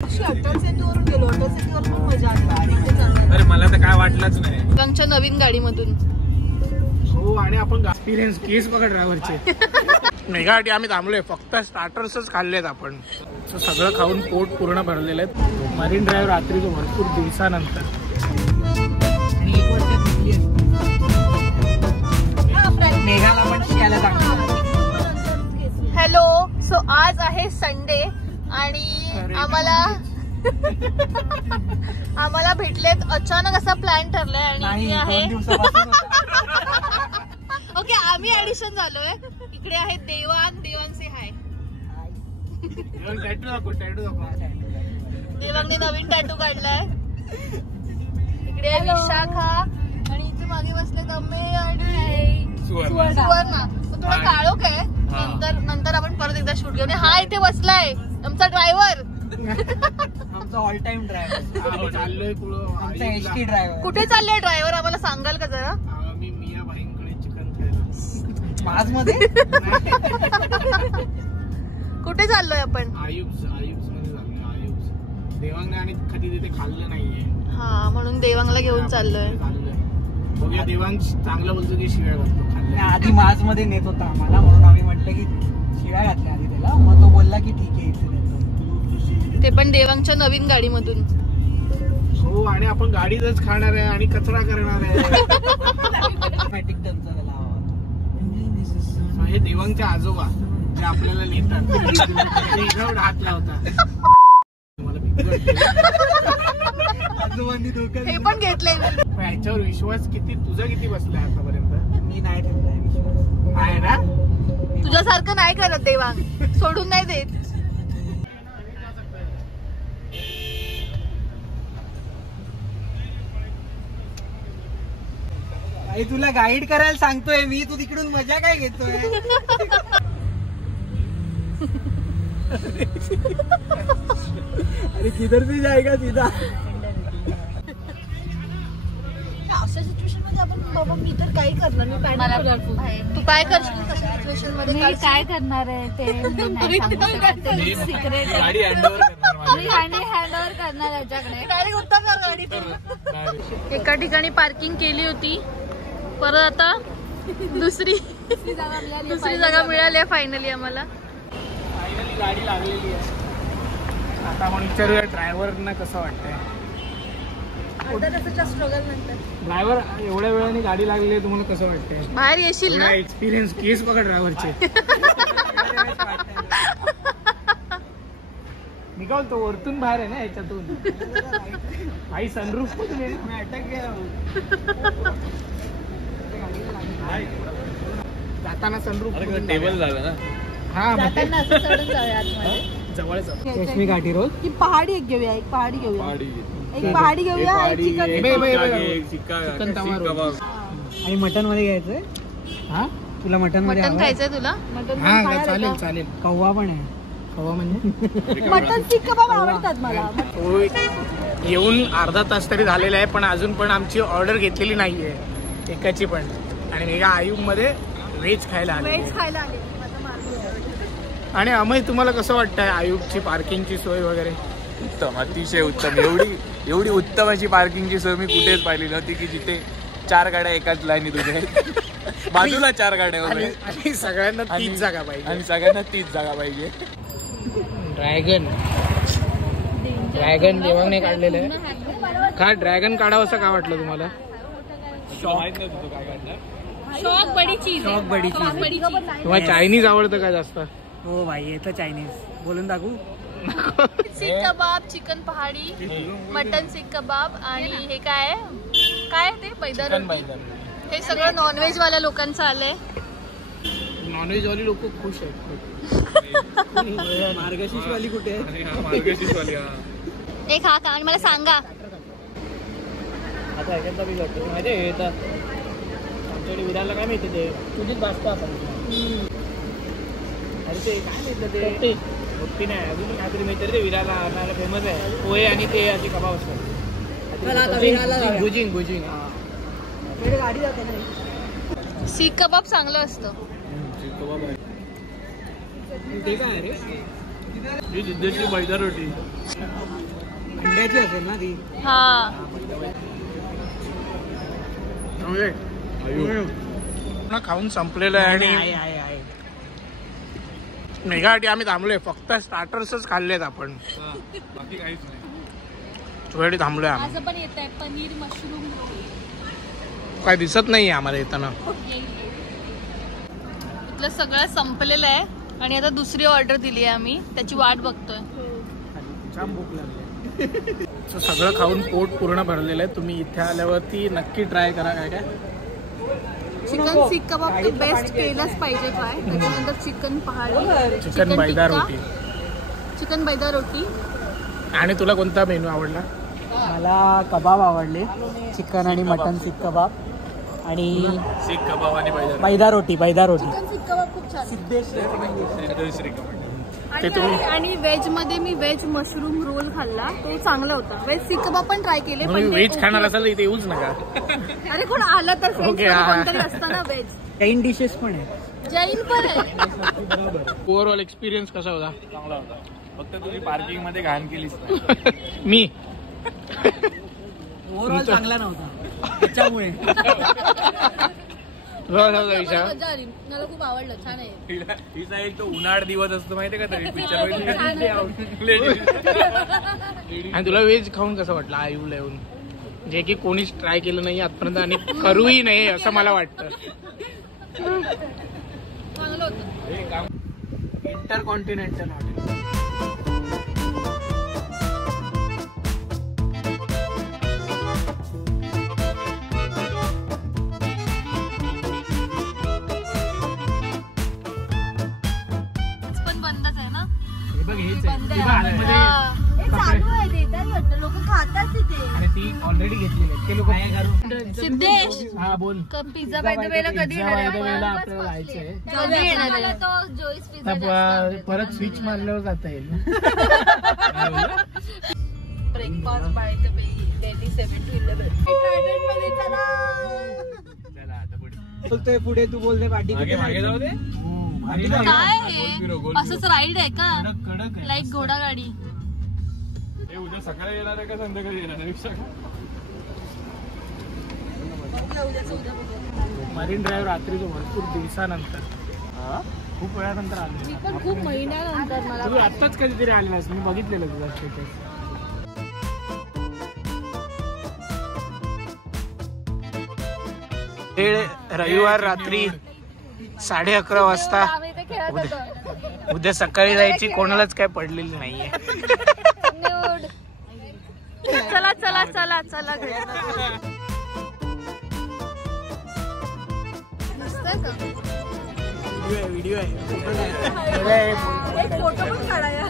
अटल सेतूवरून गेलो. अटल सेतूवर खूप मजा आली. अरे मला तर काय वाटलंच नाही. आमच्या नवीन गाडीमधून हो आणि आपण एक्सपिरियन्स केस बघा ड्रायव्हरचे. मेघासाठी आम्ही थांबलोय, फक्त स्टार्टर्सच खाल्लेत आपण. सगळं खाऊन पोट पूर्ण भरलेलं आहे. मरीन ड्राईव्ह रात्रीचं भरपूर दिवसानंतर. आणि 1 वर्ष मेघाला पण शियाला टाकतो. हॅलो. सो आज आहे संडे आणि आम्हाला भेटलेत. अचानक असा प्लॅन ठरलाय आणि आहे ओके आम्ही ऍडिशन झालोय. इकडे आहे देवांग से हाय. देवांगने नवीन टॅटू काढलाय. इकडे आहे विशाखा आणि इथे मागे बसले दम्मे आणि सुवर्णा. थोडा काळोख आहे. नंतर आपण परत एकदा शूट घेऊ. हा इथे बसलाय आमचा ड्रायव्हर. आमचा ऑल टाइम ड्रायव्हर. चाललोय आमचा एसटी ड्रायव्हर. कुठे चाललोय ड्रायव्हर आम्हाला सांगाल का जरा? मी मियाबाईंकडे चिकन खायला. आज मध्ये कुठे चाललोय आपण? आयुब्स मध्ये चाललोय. आयुब्स देवांग आणि कधी तिथे खाल्लं नाहीये. हा म्हणून देवांगला घेऊन चाललोय. बघूया देवांग चांगलं बोलतो की शिव्या घालतो. आधी माज मध्ये नेत होता आम्हाला, म्हणून आम्ही म्हटलं की शिव्या घातल्या आधी त्याला. मग तो बोलला की ठीक आहे इथे नेतो. ते पण देवांगच्या नवीन गाडीमधून. हो आणि आपण गाडीतच खाणार आहे आणि कचरा करणार आहे. हे देवांगचे आजोबा जे आपल्याला नेतात. हात लावता. आजोबांनी हे पण घेतले. ह्याच्यावर विश्वास तुझा किती बसलाय आतापर्यंत? मी नाही ठेवलाय विश्वास. आहे ना? तुझ्यासारखं नाही करत देवांग. सोडून नाही देत. आई तुला गाईड करायला सांगतोय मी, तू तिकडून मजा काय घेतोय? अरे किधर भी जाएगा सीधा. अशा सिच्युएशन मध्ये आपण बाबा मी तर काही करणार नाही. तू काय करशील तशा सिच्युएशन मध्ये? मी काय करणार आहे ते नाही सांगू शकत. सिक्रेट गाडी हँडओव्हर करणार. मी हँडओव्हर करणार याच्याकडे. डायरेक्ट उतरणार गाडीतून. एका ठिकाणी पार्किंग केली होती, परत आता दुसरी जागा मिळाली फायनली आम्हाला. फायनली गाडी लागलेली आहे. आता आपण विचारूया ड्रायव्हरना कसं वाटतंय. स्ट्रगल नंतर ड्रायव्हर एवढ्या वेळाने गाडी लागलेली आहे, तुम्हाला कसं वाटतंय? बाहेर येशील ना? एक्सपिरियन्स केस बघा ड्रायव्हरचे. निकाल तो वरतून बाहेर आहे ना याच्यातून. आई सनरूफ कुठून आहे? अटक गया. जाताना सनरूफ टेबल झालं ना. हा जाताना असं चढून जाऊया आतमध्ये. जवळच. रेशमी घाटी रोल की पहाडी एक घेऊया. एक पहाडी घेऊया. एक पहाडी घेऊया. चिकन तवा. आणि मटन मध्ये घ्यायचंय. हा तुला मटन मध्ये मटन खायचंय तुला? हा चालेल चालेल. कव्वा पण आहे. कवा म्हणजे मटन सीख कबाब आवडतात मला. येऊन अर्धा तास तरी झालेला आहे, पण अजून पण आमची ऑर्डर घेतलेली नाहीये एकाची पण. आणि मेघा आयुब मध्ये व्हेज खायला आले. आणि अमय तुम्हाला कसं वाटतंय आयुबची पार्किंगची सोय वगैरे? उत्तम, अतिशय उत्तम. एवढी उत्तम अशी पार्किंगची सोय मी कुठेच पाहिली नव्हती की जिथे 4 गाड्या एकाच लाईनीत उभ्या आहेत. बाजूला 4 गाड्या उभ्या. आणि सगळ्यांना 30 जागा पाहिजे. आणि सगळ्यांना 30 जागा पाहिजे. ड्रॅगन देवांगने काढलेलं आहे. का ड्रॅगन काढावं असं का वाटलं तुम्हाला? माहित नाही तुझं काय काढणार. शॉक बडी चीज. तुम्हाला चायनीज आवडतं का जास्त? हो भाई येतं चायनीज. बोलून दाखवू. सीख कबाब, चिकन पहाडी, मटन सीख कबाब आणि हे काय ते मैदान. हे सगळं नॉनव्हेज वाल्या लोकांचं आलंय. नॉनव्हेज वाली लोक खुश आहेत. मार्गशीर्ष वाली कुठे आहे? मार्गशीर्ष वाली. एक हा का आणि मला सांगा. आता ह्याच्यातला बी करतो माहिती आहे. आमच्याकडे विराला काय माहिती ते तुझीच भाजतो आपण. अरे ते काय माहिती ते मोठी नाही अजून काहीतरी माहिती ते विराला आणायला फेमस आहे. पोहे आणि ते असे कबाब असतात. गुजिंग गाडी जाते ना. सीख कबाब चांगलं असतं. ते काय रे? ही जिद्दची मैदा रोटी. अंड्याची असेल ना ती. हा खाऊन संपलेलं आहे आणि मेघासाठी आम्ही थांबलोय. फक्त स्टार्टर्सच खाल्लेत आपण. बाकी काहीच नाही. तुझ्यासाठी थांबलोय आम्ही. माझं पण येत आहे पनीर मशरूम काय दिसत नाहीये आम्हाला येताना. इथलं सगळं संपलेलं आहे आणि आता दुसरी ऑर्डर दिली आहे आम्ही. त्याची वाट बघतोय. जाम भूक लागली. सगळं खाऊन पोट पूर्ण भरलेलं आहे. तुम्ही इथे आल्यावरती नक्की ट्राय करा. काय काय चिकन सीख कबाब तर बेस्ट केलंच पाहिजे ट्राय. त्याच्यानंतर चिकन पहाडी, चिकन बैदा रोटी, चिकन बैदा रोटी. आणि तुला कोणता मेनू आवडला? मला कबाब आवडले, चिकन आणि मटन सीख कबाब आणि सीख कबाब आणि बैदा रोटी. चिकन सीख कबाब खूप छान. आणि व्हेज मध्ये मी व्हेज मशरूम रोल खाल्ला, तो चांगला होता. व्हेज सीख कबाब पण ट्राय केले. व्हेज खाणार असेल तर इथे येऊच नका. अरे कोण आलं तर कोणतरी असतं ना व्हेज. जैन डिशेस पण आहे. जैन पण आहे. ओव्हरऑल एक्सपिरियन्स कसा होता? चांगला होता. फक्त तुम्ही पार्किंग मध्ये घाण केलीच मी ओव्हरऑल चांगला नव्हता त्याच्यामुळे. मजा आली. मला खूप आवडलं. छान आहे. हिचा एक तो उन्हाळ दिवस असतो माहितीये का तरी पिक्चर. आणि तुला व्हेज खाऊन कसं वाटलं आईला येऊन? जे की कोणीच ट्राय केलं नाही आजपर्यंत आणि करूही नाही असं मला वाटतं. चांगलं होतं. Intercontinental hotel. पण बंदच आहे ना. लोक खातात तिथे. आणि ती ऑलरेडी घेतलेली आहे. ते लोक सिद्धेश हा बोल. पिझ्झा बाय द वेला कधी येणार आहे? आपल्याला जायचंय. कधी येणार आहे? परत स्विच मारल्यावर जाता येईल. Breakfast by the way daily 7 to 11. मध्ये चला. बोलतोय पुढे तू बोलते पाठी मागे जाऊ दे. काय आहे? असंच राईड आहे का? कडक आहे. लाईक घोडा गाडी. हे उद्या सकाळी येणार आहे का संध्याकाळी येणार आहे? मरीन ड्राईव्ह रात्रीचं भरपूर दिवसानंतर खूप वेळानंतर आलो. मी पण खूप महिन्यानंतर. मला तू आत्ताच कधीतरी आलेलास. मी बघितलेलं तुझा स्टेटस. रविवार रात्री 11:30 वाजता. आम्ही इथे खेळत होतो. उद्या सकाळी जायची कोणालाच काय पडलेली नाहीये. चला चला चला चला. व्हिडिओ आहे. फोटो पण काढाया.